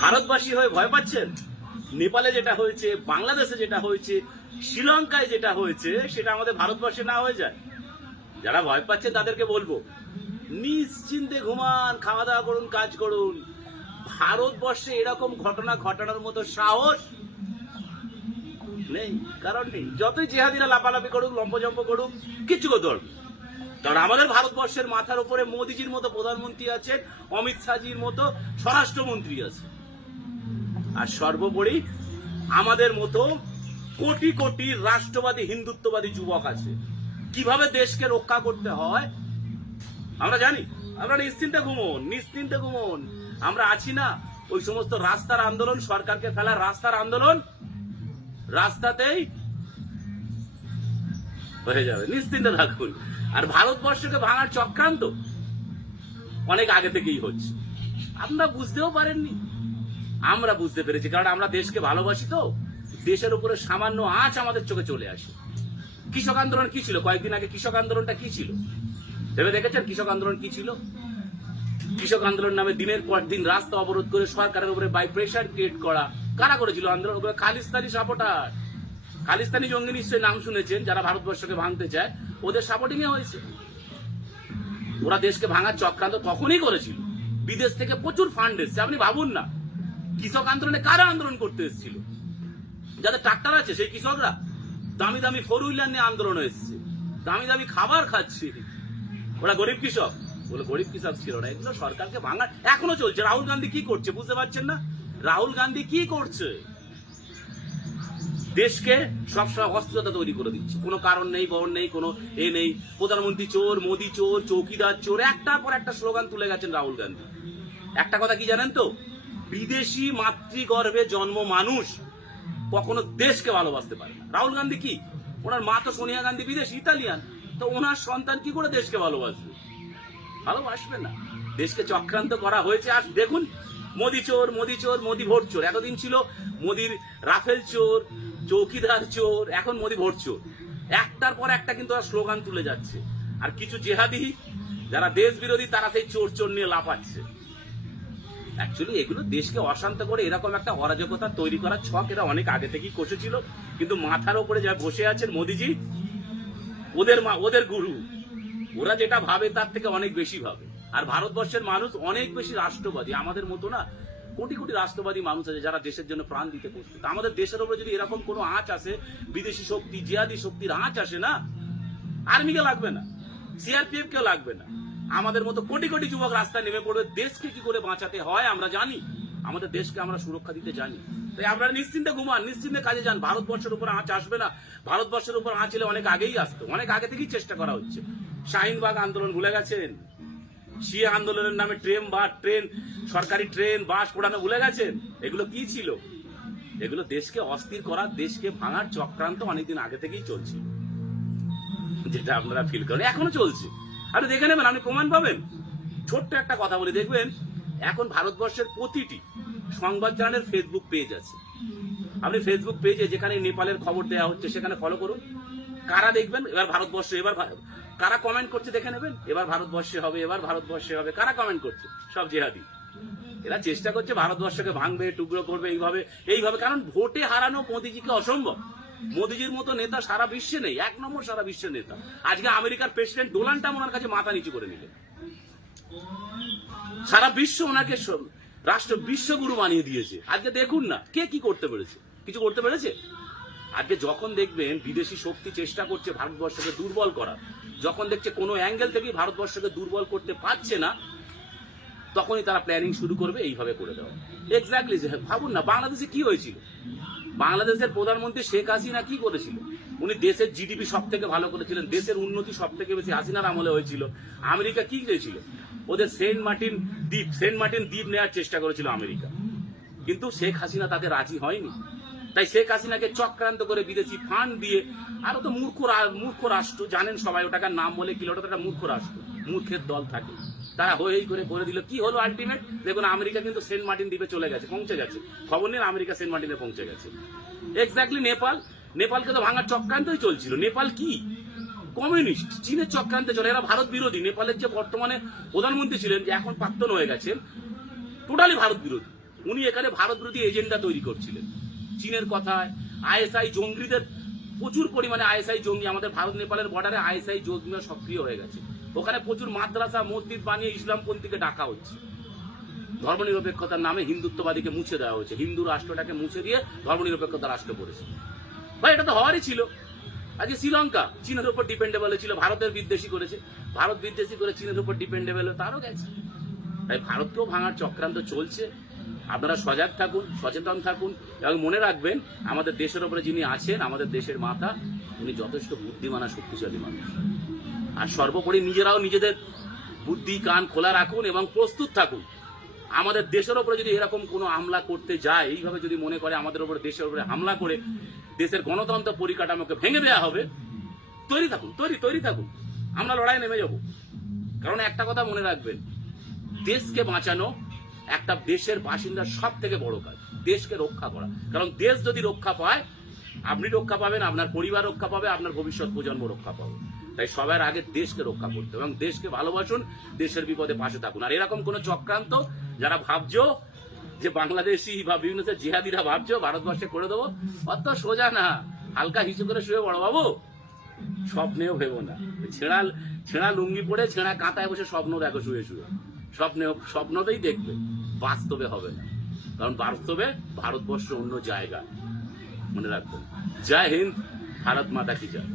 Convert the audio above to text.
ভারতবাসী হয়ে ভয় পাচ্ছেন? নেপালে যেটা হয়েছে, বাংলাদেশে যেটা হয়েছে, শ্রীলঙ্কায় যেটা হয়েছে, সেটা আমাদের ভারতবর্ষে না হয়ে যায়? যারা ভয় পাচ্ছেন তাদেরকে বলবো, নিশ্চিন্তে ঘুমান, খাওয়া দাওয়া করুন, কাজ করুন। ভারতবর্ষে এরকম ঘটনা ঘটানোর মতো সাহস নেই, কারণ নেই। যতই জেহাদিরা লাফালাফি করুক, লম্পজম্প করুক, কিচ্ছু করতে পারবে। কারণ আমাদের ভারতবর্ষের মাথার উপরে মোদিজির মতো প্রধানমন্ত্রী আছেন, অমিত শাহজির মতো স্বরাষ্ট্রমন্ত্রী আছে, আর সর্বোপরি আমাদের মতো কোটি কোটি রাষ্ট্রবাদী হিন্দুত্ববাদী যুবক আছে। কিভাবে দেশকে রক্ষা করতে হয় আমরা জানি। আমরা নিশ্চিন্তে ঘুমন, নিশ্চিন্তে ঘুমন। আমরা আছি না ওই সমস্ত রাস্তার আন্দোলন, সরকারকে ফেলার রাস্তার আন্দোলন, রাস্তাতেই হয়ে যাবে, নিশ্চিন্তে থাকুন। আর ভারতবর্ষকে ভাঙার চক্রান্ত অনেক আগে থেকেই হচ্ছে, আপনারা বুঝতেও পারেননি, আমরা বুঝতে পেরেছি। কারণ আমরা দেশকে ভালোবাসি তো, দেশের উপরে সামান্য আঁচ আমাদের চোখে চলে আসে। কৃষক আন্দোলন কি ছিল? কয়েকদিন আগে কৃষক আন্দোলনটা কি ছিল ভেবে দেখেছেন? কৃষক আন্দোলন কি ছিল? কৃষক আন্দোলন নামে দিনের পর দিন রাস্তা অবরোধ করে সরকারের উপরে বাই প্রেশার ক্রিয়েট করা। কারা করেছিল আন্দোলন? খালিস্তানি সাপোর্টার, খালিস্তানি জঙ্গি নিশ্চয়ই নাম শুনেছেন, যারা ভারতবর্ষকে ভাঙতে চায়, ওদের সাপোর্টিং এ হয়েছে। ওরা দেশকে ভাঙার চক্রান্ত তখনই করেছিল। বিদেশ থেকে প্রচুর ফান্ড এসছে। আপনি ভাবুন না, কৃষক আন্দোলনে কারা আন্দোলন করতে এসেছিল? যাদের ট্রাক্টর আছে সেই কৃষকরা। দামি দামি ফোর হুইলার নিয়ে আন্দোলন এসছে, দামি দামি খাবার খাচ্ছে। ওরা গরিব কৃষক? বলে গরিব কৃষক ছিল না। এগুলো সরকারকে ভাঙার এখনো চলছে। রাহুল গান্ধী কি করছে বুঝতে পারছেন না? রাহুল গান্ধী কি করছে? দেশকে সবসময় অস্থিরতা তৈরি করে দিচ্ছে, কোনো কারণ নেই, বহন নেই, কোনো এ নেই। প্রধানমন্ত্রী চোর, মোদি চোর, চৌকিদার চোর, একটার পর একটা স্লোগান তুলে গেছেন রাহুল গান্ধী। একটা কথা কি জানেন তো? বিদেশি মাতৃগর্ভে জন্ম মানুষ কখনো দেশকে ভালোবাসতে পারে না। রাহুল গান্ধী কি, ওনার মা তো সোনিয়া গান্ধী বিদেশি, ইতালিয়ান, তো ওনার সন্তান কি করে দেশকে ভালোবাসবে? ভালোবাসবে না। দেশকে চক্রান্ত করা হয়েছে। আর দেখুন, মোদি চোর, মোদি চোর, মোদি ভোট চোর। এতদিন ছিল মোদির রাফেল চোর, চৌকিদার চোর, এখন মোদি ভোট চোর। একটার পর একটা কিন্তু স্লোগান তুলে যাচ্ছে। আর কিছু জেহাদি যারা দেশ বিরোধী, তারা সেই চোর চোর নিয়ে লাফাচ্ছে। অ্যাকচুয়ালি এগুলো দেশকে অশান্ত করে এরকম একটা অরাজকতা তৈরি করার ছক এরা অনেক আগে থেকেই কষেছিল। কিন্তু মাথার উপরে যা বসে আছেন মোদিজি, ওদের গুরু, ওরা যেটা ভাবে তার থেকে অনেক বেশি ভাবে। আর ভারতবর্ষের মানুষ অনেক বেশি রাষ্ট্রবাদী। আমাদের মতো না কোটি কোটি রাষ্ট্রবাদী মানুষ আছে যারা দেশের জন্য প্রাণ দিতে প্রস্তুত। আমাদের দেশের উপরে যদি এরকম কোনো আঁচ আসে, বিদেশি শক্তি, জিহাদি শক্তির আঁচ আসে না, আর্মিকে লাগবে না, সিআরপিএফ কেও লাগবে না। আমাদের মতো কোটি কোটি যুবক রাস্তায় নেমে পড়বে। দেশকে কি করে বাঁচাতে হয় আমরা জানি, আমাদের দেশকে আমরা সুরক্ষা দিতে জানি। তাই আপনারা নিশ্চিন্তে ঘুমান, নিশ্চিন্তে কাজে যান। ভারতবর্ষের উপর আঁচ আসবে না। ভারতবর্ষের উপর আঁচ এলে অনেক আগেই আসতো, অনেক আগে থেকেই চেষ্টা করা হচ্ছে। শাহিনবাগ আন্দোলন ভুলে গেছেন? শিয়া আন্দোলনের নামে ট্রেন, সরকারি ট্রেন, বাস পোড়ানো ভুলে গেছেন? এগুলো কি ছিল? এগুলো দেশকে অস্থির করার, দেশকে ভাঙার চক্রান্ত অনেকদিন আগে থেকেই চলছে, যেটা আপনারা ফিল করেন, এখনো চলছে। আপনি দেখে নেবেন, আপনি প্রমাণ পাবেন। ছোট্ট একটা কথা বলে দেখবেন, এখন ভারতবর্ষের প্রতিটি সংবাদ চ্যানেলের ফেসবুক পেজ আছে। আপনি ফেসবুক পেজে যেখানে নেপালের খবর দেওয়া হচ্ছে সেখানে ফলো করুন। কারা দেখবেন এবার ভারতবর্ষে, এবার কারা কমেন্ট করছে দেখে নেবেন। এবার ভারতবর্ষে হবে, এবার ভারতবর্ষে হবে। কারা কমেন্ট করছে? সব জেহাদি। এরা চেষ্টা করছে ভারতবর্ষকে ভাঙবে, টুকরো করবে, এইভাবে। কারণ ভোটে হারানো মোদিজিকে অসম্ভব। মোদিজির মতো নেতা সারা বিশ্বে নেই, এক নম্বর সারা বিশ্বের নেতা। আজকে আমেরিকার প্রেসিডেন্ট ডোনাল্ড ট্রাম্প ওনার কাছে মাথা নিচু করে নিলেন। সারা বিশ্ব ওনাকে বিশ্বগুরু বানিয়ে দিয়েছে। আজকে দেখুন না কে কি করতে পেরেছে, কিছু করতে পেরেছে? আজকে যখন দেখবেন বিদেশি শক্তি চেষ্টা করছে ভারতবর্ষকে দুর্বল করার, যখন দেখছে কোনো অ্যাঙ্গেল থেকেই ভারতবর্ষকে দুর্বল করতে পারছে না, তখনই তারা প্ল্যানিং শুরু করবে এইভাবে করে দেওয়া। এক্স্যাক্টলি। ভাবুন না, বাংলাদেশে কি হয়েছিল? বাংলাদেশের প্রধানমন্ত্রী শেখ হাসিনা কি করেছিল? উনি দেশের জিডিপি সব থেকে ভালো করেছিলেন, দেশের উন্নতি সব থেকে বেশি হাসিনার আমলে হয়েছিল। আমেরিকা কি করেছিল? ওদের সেন্ট মার্টিন দ্বীপ নেওয়ার চেষ্টা করেছিল আমেরিকা, কিন্তু শেখ হাসিনা তাতে রাজি হয়নি। তাই শেখ হাসিনাকে চক্রান্ত করে বিদেশি ফান্ড দিয়ে, আরো তো মূর্খ রাষ্ট্র, জানেন সবাই, ওটাকার নাম বলে কি, ওটা একটা মূর্খ রাষ্ট্র, মূর্খের দল থাকে, তারা হই করে দিল। কি হলো আলটিমেট? দেখুন, আমেরিকা কিন্তু সেন্ট মার্টিন দ্বীপে চলে গেছে, পৌঁছে গেছে। খবর নেই আমেরিকা সেন্ট মার্টিনে পৌঁছে গেছে। এক্স্যাক্টলি। নেপালকে তো ভাঙার চক্রান্তই চলছিল। নেপাল কি কমিউনিস্ট, চীনের চক্রান্তে চলে। এরা ভারত বিরোধী। নেপালের যে বর্তমানে প্রধানমন্ত্রী ছিলেন, যে এখন প্রাক্তন হয়ে গেছেন, টোটালি ভারত বিরোধী। উনি এখানে ভারত বিরোধী এজেন্ডা তৈরি করছিলেন। চীনের কথায় আইএসআই জঙ্গিদের প্রচুর পরিমাণে আইএসআই জঙ্গি আমাদের ভারত নেপালের বর্ডারে আইএসআই জঙ্গিরা সক্রিয় হয়ে গেছে। ওখানে প্রচুর মাদ্রাসা মসজিদ বানিয়ে ইসলামপন্থীকে ডাকা হচ্ছে। ধর্মনিরপেক্ষতার নামে হিন্দুত্ববাদীকে মুছে দেওয়া হয়েছে, হিন্দু রাষ্ট্রটাকে মুছে দিয়ে ধর্মনিরপেক্ষতা রাষ্ট্র করেছে। ভাই এটা তো হওয়ারই ছিল। আজকে শ্রীলঙ্কা চীনের উপর ডিপেন্ডেবল ছিল, ভারতের বিদ্বেষী করেছে, ভারত বিদ্বেষী করে চীনের উপর ডিপেন্ডেবল তারও গেছে। তাই ভারতকেও ভাঙার চক্রান্ত চলছে। আপনারা সজাগ থাকুন, সচেতন থাকুন এবং মনে রাখবেন আমাদের দেশের উপরে যিনি আছেন, আমাদের দেশের মাতা, উনি যথেষ্ট বুদ্ধিমান আর শক্তিশালী মানুষ। আর সর্বোপরি নিজেরাও নিজেদের বুদ্ধি কান খোলা রাখুন এবং প্রস্তুত থাকুন। আমাদের দেশের উপরে যদি এরকম কোনো হামলা করতে যায়, এইভাবে যদি মনে করে আমাদের উপরে দেশের উপরে হামলা করে দেশের গণতন্ত্র পরিকাঠামোকে ভেঙে দেওয়া হবে, তৈরি থাকুন, তৈরি থাকুন। আমরা লড়াই নেমে যাব। কারণ একটা কথা মনে রাখবেন, দেশকে বাঁচানো একটা দেশের বাসিন্দার সব থেকে বড় কাজ, দেশকে রক্ষা করা। কারণ দেশ যদি রক্ষা পায়, আপনি রক্ষা পাবেন, আপনার পরিবার রক্ষা পাবে, আপনার ভবিষ্যৎ প্রজন্ম রক্ষা পাবে। তাই সবার আগে দেশকে রক্ষা করতে এবং দেশকে ভালোবাসুন, দেশের বিপদে পাশে থাকুন। আর এরকম কোন চক্রান্ত যারা ভাবছো যে বাংলাদেশি বা বিভিন্ন জিহাদিরা ভাবছো ভারতবর্ষে করে দেবো, অত সোজা না। হালকা হিসু করে শুয়ে বড় বাবু, স্বপ্নেও ভেবো না। ছেঁড়া লুঙ্গি পরে ছেঁড়া কাঁথায় বসে স্বপ্ন দেখো শুয়ে শুয়ে, স্বপ্নতেই দেখবে, বাস্তবে হবে না। কারণ বাস্তবে ভারতবর্ষ অন্য জায়গা। মনে রাখবেন। জয় হিন্দ, ভারত মাতা কি জয়।